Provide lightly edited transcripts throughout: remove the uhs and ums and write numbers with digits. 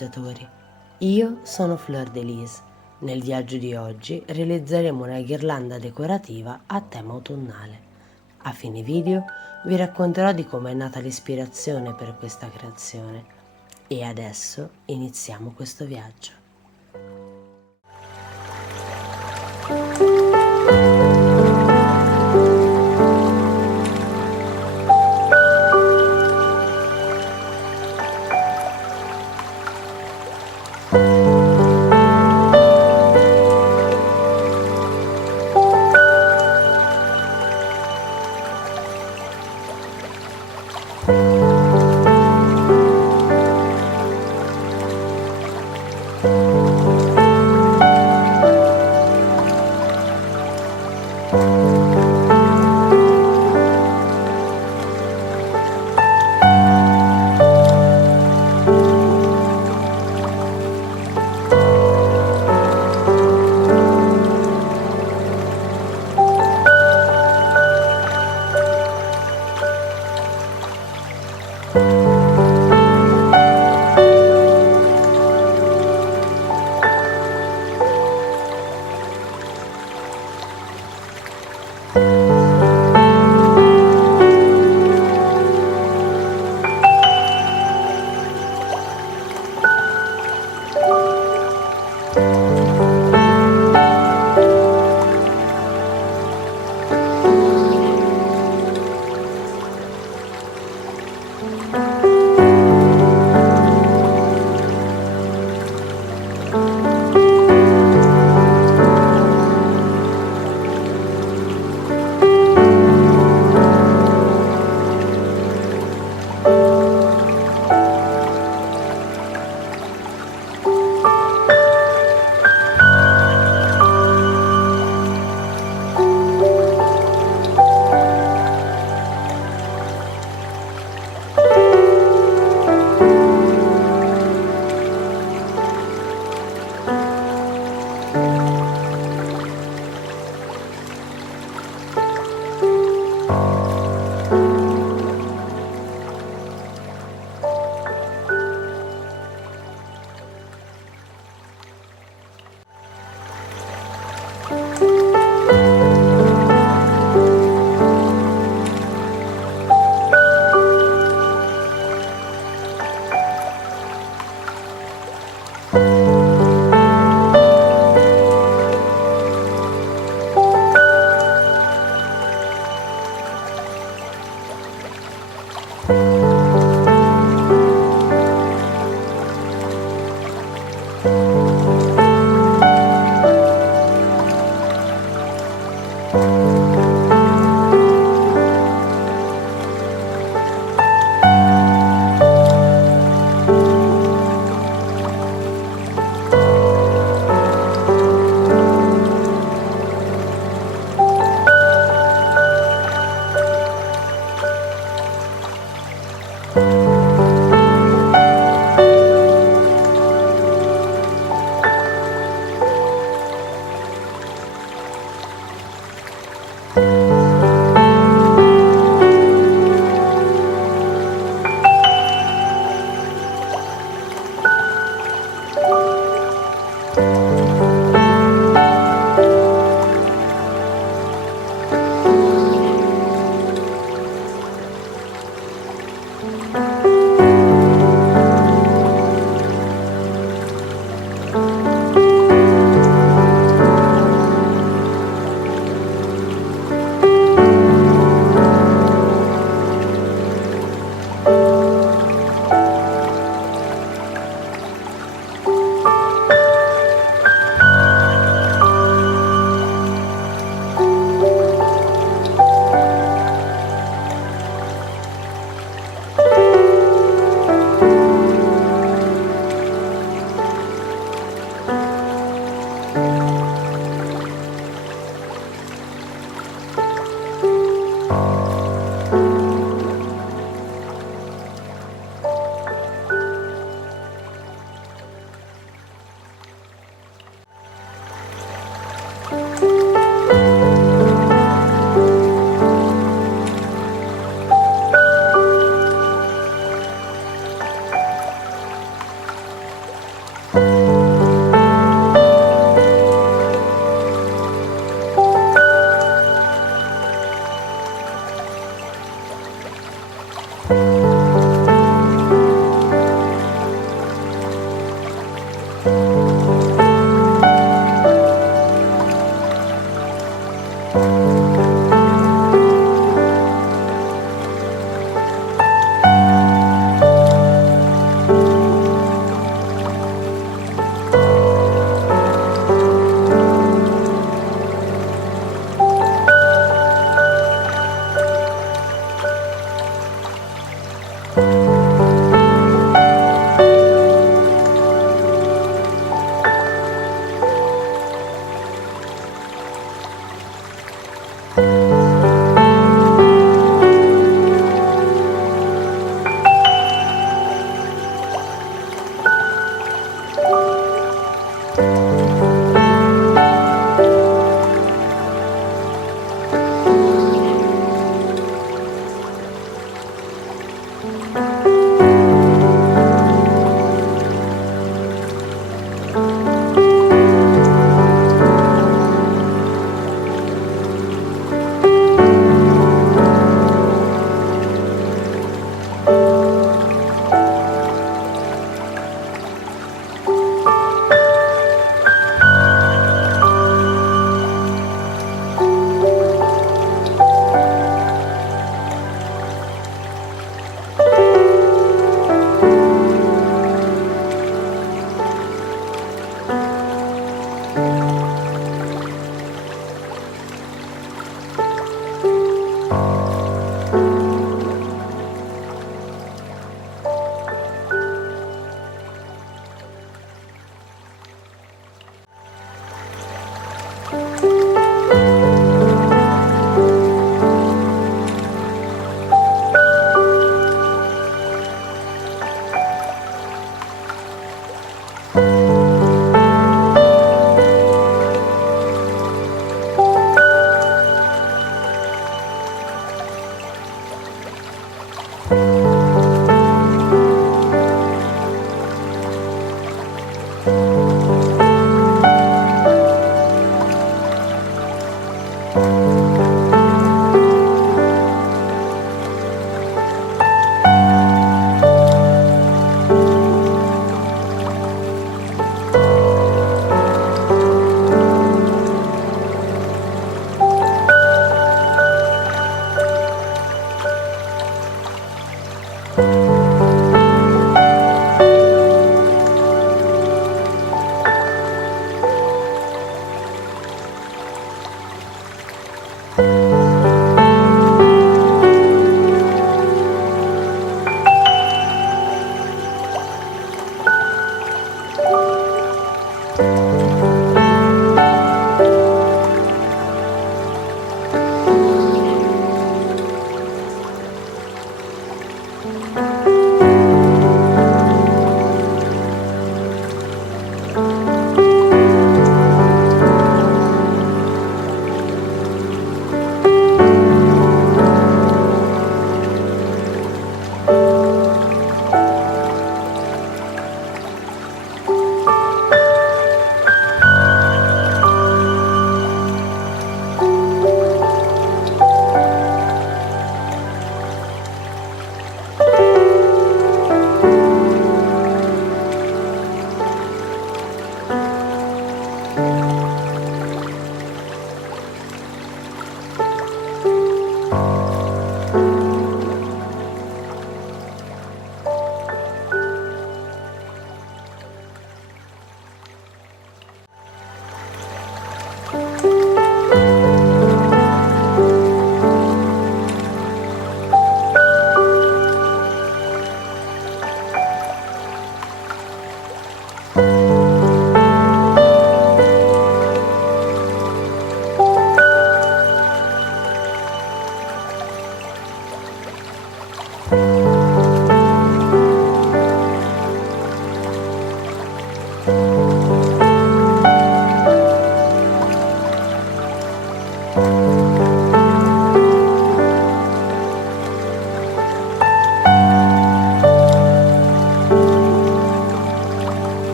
viaggiatori. Io sono Fleur de Lis. Nel viaggio di oggi realizzeremo una ghirlanda decorativa a tema autunnale. A fine video vi racconterò di come è nata l'ispirazione per questa creazione. E adesso iniziamo questo viaggio.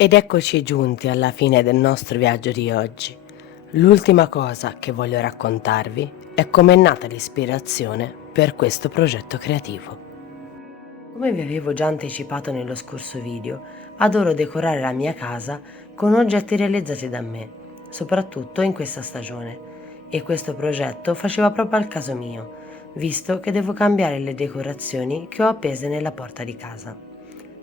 Ed eccoci giunti alla fine del nostro viaggio di oggi. L'ultima cosa che voglio raccontarvi è come è nata l'ispirazione per questo progetto creativo. Come vi avevo già anticipato nello scorso video, adoro decorare la mia casa con oggetti realizzati da me, soprattutto in questa stagione, e questo progetto faceva proprio al caso mio, visto che devo cambiare le decorazioni che ho appese nella porta di casa.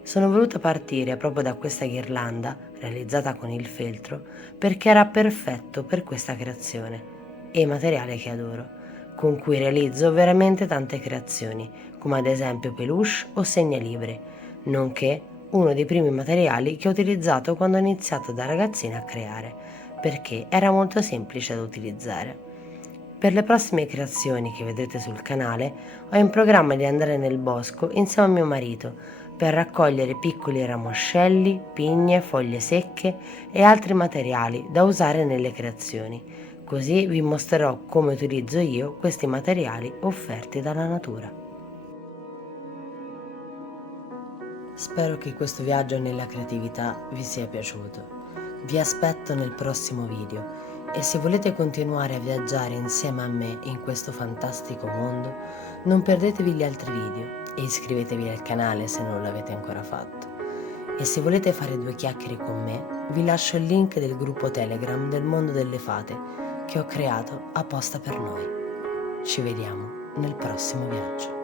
Sono voluta partire proprio da questa ghirlanda, realizzata con il feltro, perché era perfetto per questa creazione e materiale che adoro, con cui realizzo veramente tante creazioni, come ad esempio peluche o segnalibri, nonché uno dei primi materiali che ho utilizzato quando ho iniziato da ragazzina a creare, perché era molto semplice da utilizzare. Per le prossime creazioni che vedrete sul canale ho in programma di andare nel bosco insieme a mio marito per raccogliere piccoli ramoscelli, pigne, foglie secche e altri materiali da usare nelle creazioni. Così vi mostrerò come utilizzo io questi materiali offerti dalla natura. Spero che questo viaggio nella creatività vi sia piaciuto. Vi aspetto nel prossimo video e se volete continuare a viaggiare insieme a me in questo fantastico mondo, non perdetevi gli altri video e iscrivetevi al canale se non l'avete ancora fatto. E se volete fare due chiacchiere con me, vi lascio il link del gruppo Telegram del mondo delle fate che ho creato apposta per noi. Ci vediamo nel prossimo viaggio.